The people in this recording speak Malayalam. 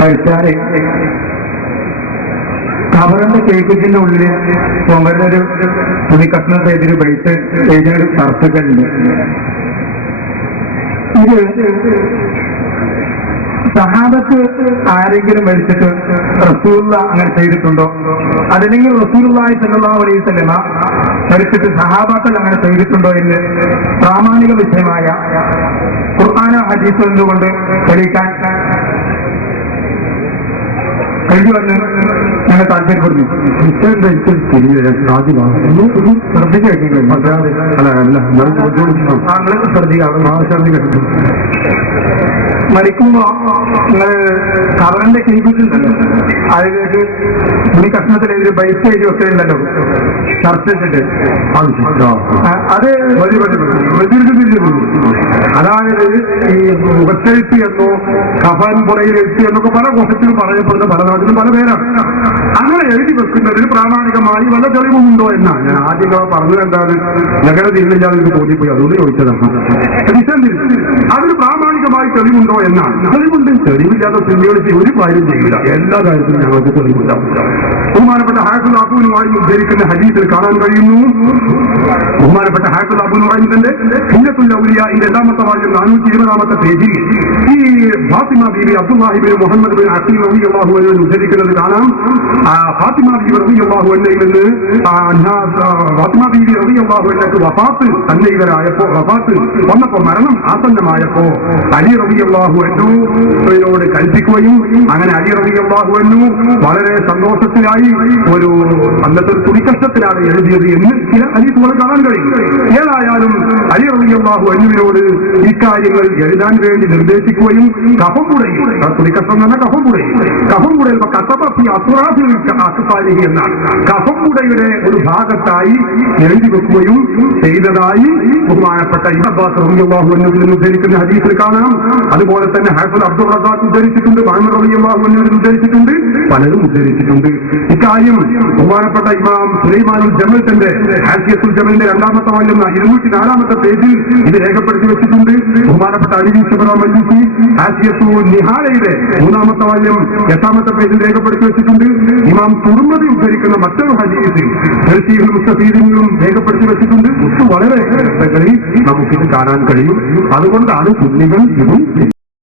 കഴിച്ചാല് കബറിന്റെ കേക്കിന്റെ ഉള്ളില് ചുമരുന്നൊരു തുണിക്കഷ്ണം ചെയ്തൊരു ബൈറ്റ് എഴുതിയൊരു ചർച്ചകളുണ്ട്. ഇത് സഹാബത്ത് ആരെങ്കിലും മരിച്ചിട്ട് റസൂലുള്ള അങ്ങനെ ചെയ്തിട്ടുണ്ടോ? അതല്ലെങ്കിൽ റസൂലുള്ളാഹി സ്വല്ലല്ലാഹു അലൈഹി വസല്ലമ മരിച്ചിട്ട് സഹാബാക്കൾ അങ്ങനെ ചെയ്തിട്ടുണ്ടോ എന്ന് പ്രാമാണിക വിഷയമായ ഖുർആനോ ഹദീസോ എന്തുകൊണ്ട് തെളിയിക്കാൻ കഴിയുമെന്ന് ഞങ്ങൾ താല്പര്യപ്പെടുന്നു. മരിക്കുമ്പോ നിങ്ങൾ കവറിന്റെ കിഴിപ്പിട്ടുണ്ടല്ലോ, അതിലേക്ക് തുണി കഷ്ണത്തിൽ ഒരു ബൈസ് എഴുതി വെക്കുന്നുണ്ടല്ലോ ചർച്ച വെച്ചിട്ട്, അത് അതായത് ഈ മുഖത്തെഴുത്ത് എന്നോ കഫൻ പുറയിൽ എഴുത്ത് എന്നൊക്കെ പല കോശത്തിലും പറയപ്പെടുന്ന പല നാട്ടിലും പല പേരാണ്. അങ്ങനെ എഴുതി വെക്കുന്നതിന് പ്രാമാണികമായി വല്ല തെളിവുണ്ടോ എന്നാണ് ഞാൻ ആദ്യം പറഞ്ഞത്. എന്താണ് നഗര തീരുന്നില്ലാതെ എനിക്ക് ബോധ്യപ്പോയി, അതുകൊണ്ട് ചോദിച്ചതാണ്. അതിന് പ്രാമാണികമായി തെളിവുണ്ടോ എന്നാണ്. തെളിവുണ്ട്, തെളിവില്ലാതെ തെളിവെടുത്ത് ഒരു കാര്യം ചെയ്യില്ല. എല്ലാ കാര്യത്തിലും ഞങ്ങൾക്ക് തെളിവുണ്ടാവും. ബഹുമാനപ്പെട്ട ഹാഫിൾ അബൂനുമായി ഉദ്ധരിക്കുന്ന ഹദീസിൽ കാണാൻ കഴിയുന്നു. ബഹുമാനപ്പെട്ട ഹാഫിൾ അബൂ നുഐമിന്റെ ഹില്ലത്തുൽ ഔലിയാഇന്റെ രണ്ടാമത്തെ വാല്യം 420-ാമത്തെ പേജിൽ ഈ ഫാത്തിമ ബീവി അബ്ദുല്ലാഹി ബിൻ മുഹമ്മദ് ബിൻ അഖീൽ റളിയല്ലാഹു അൻഹു ഉദ്ധരിക്കുന്നത് കാണാം. ഫാത്തിമ ബീവി റളിയല്ലാഹു അൻഹയിൽ നിന്ന് ഫാത്തിമ ബീവി റളിയല്ലാഹു അൻഹയ്ക്ക് വഫാത്ത് സന്നിഹിതരായപ്പോ, വഫാത്ത് വന്നപ്പോ, മരണം ആസന്നമായപ്പോ അലി റളിയല്ലാഹു അൻഹുവിനോട് കൽപ്പിക്കുകയും അങ്ങനെ അലി റളിയല്ലാഹു അൻഹു വളരെ സന്തോഷത്തിലായി ഒരു അന്നത്തെ ഒരു തുണിക്കഷ്ടത്തിലാണ് എഴുതിയത് എന്ന് ചില ഹദീസുകൾ കാണാൻ കഴിയും. ഏതായാലും അലി റളിയല്ലാഹു അൻഹുവിനോട് ഇക്കാര്യങ്ങൾ എഴുതാൻ വേണ്ടി നിർദ്ദേശിക്കുകയും കഫംപുടയിൽ, തുണിക്കഷ്ടം എന്ന കഫംപുടയിൽ എന്നാണ് കഫംപുടയുടെ ഒരു ഭാഗത്തായി എഴുതി വെക്കുകയും ചെയ്തതായി ബഹുമാനപ്പെട്ട ഇബ്നു അബ്ബാസ് റളിയല്ലാഹു അൻഹു ഉദ്ധരിക്കുന്ന ഹദീസിൽ കാണാം. അതുപോലെ തന്നെ ഹാഫിൾ അബ്ദുൽ റസാഖ് ഉദ്ധരിച്ചിട്ടുണ്ട്, മുഹമ്മദ് റളിയല്ലാഹു അൻഹു ഉദ്ധരിച്ചിട്ടുണ്ട്, പലരും ഉദ്ധരിച്ചിട്ടുണ്ട്. ഇക്കാര്യം ബഹുമാനപ്പെട്ട ഇമാം സുലൈമാനുൽ ജമൽന്റെ ഹാസിയത്തുൽ ജമലിന്റെ രണ്ടാമത്തെ വാല്യം 204-ാമത്തെ പേജിൽ ഇത് രേഖപ്പെടുത്തി വെച്ചിട്ടുണ്ട്. ബഹുമാനപ്പെട്ട അലി ശുബ്ര മജ്ലിസി ഹാസിയത്തുൽ നിഹാലയുടെ 3-ാമത്തെ വാല്യം 8-ാമത്തെ പേജിൽ രേഖപ്പെടുത്തി വെച്ചിട്ടുണ്ട്. ഇമാം തുർമദി ഉദ്ധരിക്കുന്ന മറ്റൊരു ഹദീസിൽ തൽസീഹുൽ മുസ്തഫീദിലും രേഖപ്പെടുത്തി വെച്ചിട്ടുണ്ട്. വളരെ നമുക്കിത് കാണാൻ കഴിയും. അതുകൊണ്ടാണ് സുന്നികൾ ഇതും